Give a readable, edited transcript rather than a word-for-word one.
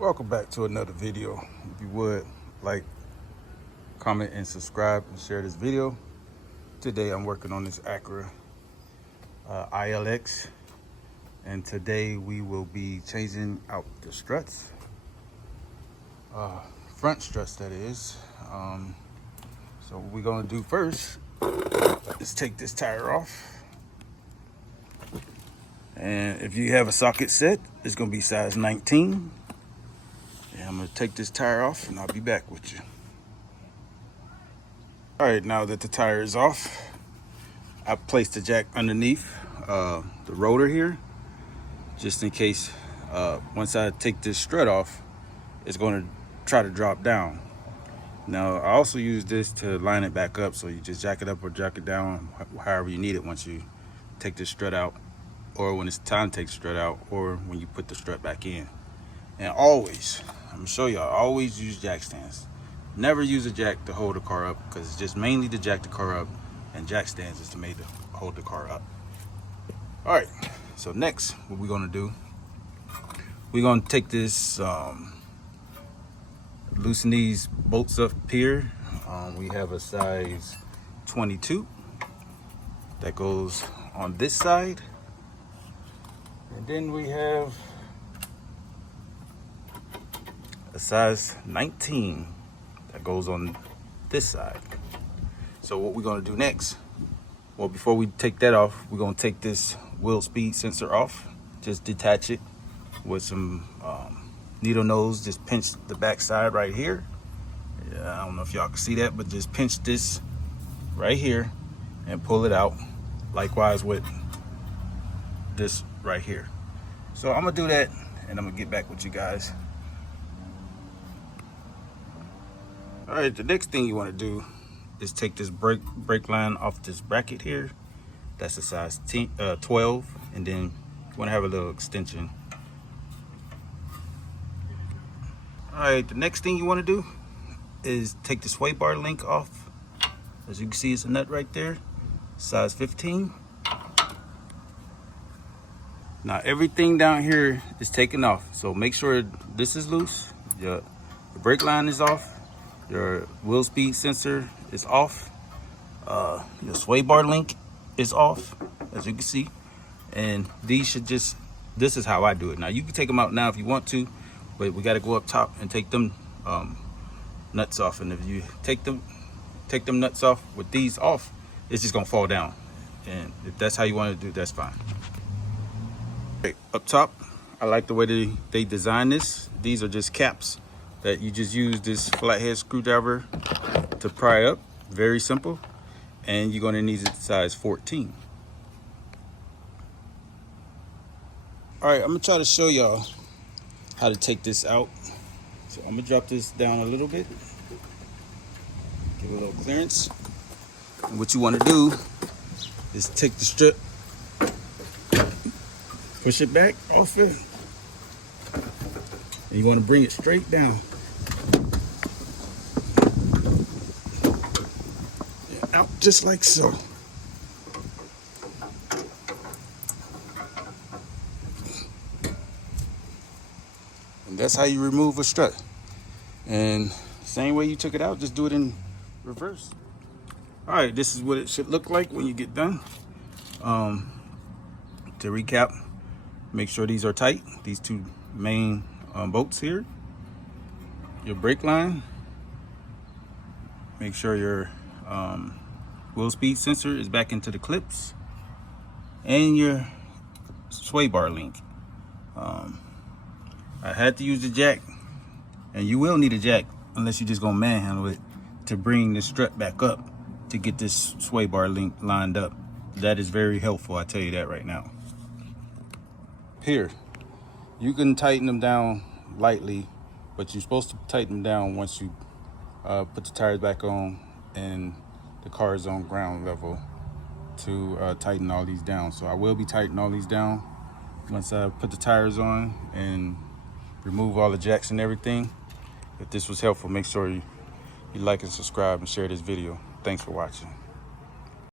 Welcome back to another video. If you would like, comment, and subscribe and share this video. Today I'm working on this ACURA ILX, and today we will be changing out the struts, front struts that is. So what we're gonna do first is take this tire off. And if you have a socket set, it's gonna be size 19. And I'm gonna take this tire off and I'll be back with you. All right, now that the tire is off, I placed the jack underneath the rotor here, just in case once I take this strut off, it's gonna try to drop down. Now, I also use this to line it back up, so you just jack it up or jack it down, however you need it once you take this strut out, or when it's time to take the strut out, or when you put the strut back in. And always, I'm gonna show y'all, always use jack stands. Never use a jack to hold the car up, because it's just mainly to jack the car up, and jack stands is to make to hold the car up. All right, so next, what we're gonna do, we're gonna take this, loosen these bolts up here. We have a size 22 that goes on this side. And then we have a size 19 that goes on this side. So what we're gonna do next, well, before we take that off, we're gonna take this wheel speed sensor off. Just detach it with some needle nose. Just pinch the back side right here. I don't know if y'all can see that, but just pinch this right here and pull it out. Likewise with this right here. So I'm gonna do that and I'm gonna get back with you guys. All right, the next thing you want to do is take this brake line off this bracket here. That's a size 12, and then you want to have a little extension. All right, the next thing you want to do is take the sway bar link off. As you can see, it's a nut right there, size 15. Now everything down here is taken off, so make sure this is loose, your brake line is off, your wheel speed sensor is off, your sway bar link is off, as you can see. And these should just, this is how I do it. Now you can take them out now if you want to, but we got to go up top and take them nuts off. And if you take them nuts off with these off, it's just gonna fall down. And if that's how you want to do, that's fine. Okay, up top, I like the way they design this. These are just caps that you just use this flathead screwdriver to pry up. Very simple. And you're gonna need it size 14. All right, I'm gonna try to show y'all how to take this out. So I'm gonna drop this down a little bit. Give it a little clearance. And what you wanna do is take the strip, push it back off it, and you wanna bring it straight down. Out just like so. And that's how you remove a strut. And same way you took it out, just do it in reverse. All right, this is what it should look like when you get done. To recap, make sure these are tight, these two main bolts here. Your brake line, make sure your wheel speed sensor is back into the clips, and your sway bar link. I had to use the jack, and you will need a jack unless you're just gonna manhandle it to bring the strut back up to get this sway bar link lined up. That is very helpful, I tell you that right now. Here, you can tighten them down lightly, but you're supposed to tighten them down once you put the tires back on and the car is on ground level to tighten all these down. So I will be tightening all these down once I put the tires on and remove all the jacks and everything. If this was helpful, make sure you like and subscribe and share this video. Thanks for watching.